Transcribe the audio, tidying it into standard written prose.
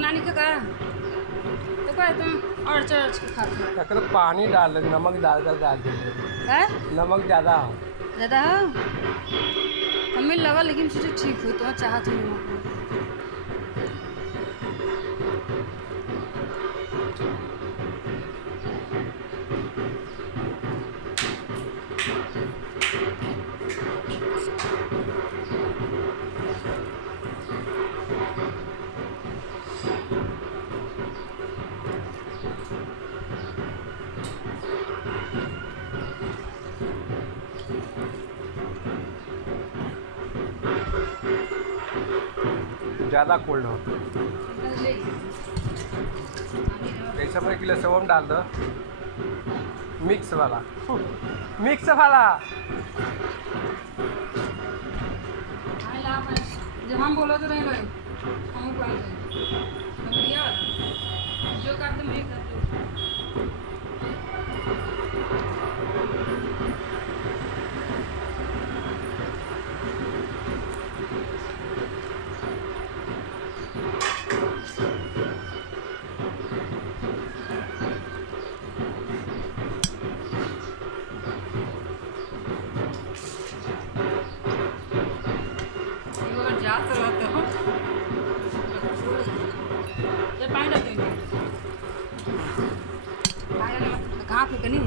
नानी का तो क्या तुम और चर्च के खाते हो? अगर पानी डाल दे, नमक डाल दे। है नमक ज़्यादा हो। ज़्यादा हो? हमें लगा लेकिन सोचे ठीक हो तो चाहती हूँ। ज़्यादा कोल्ड हो। कैसे रुपये किलो सेवम डाल दो, मिक्स वाला। जब हम बोलो तो नहीं भाई हम जो करते मैं करते कहाँ पे कहीं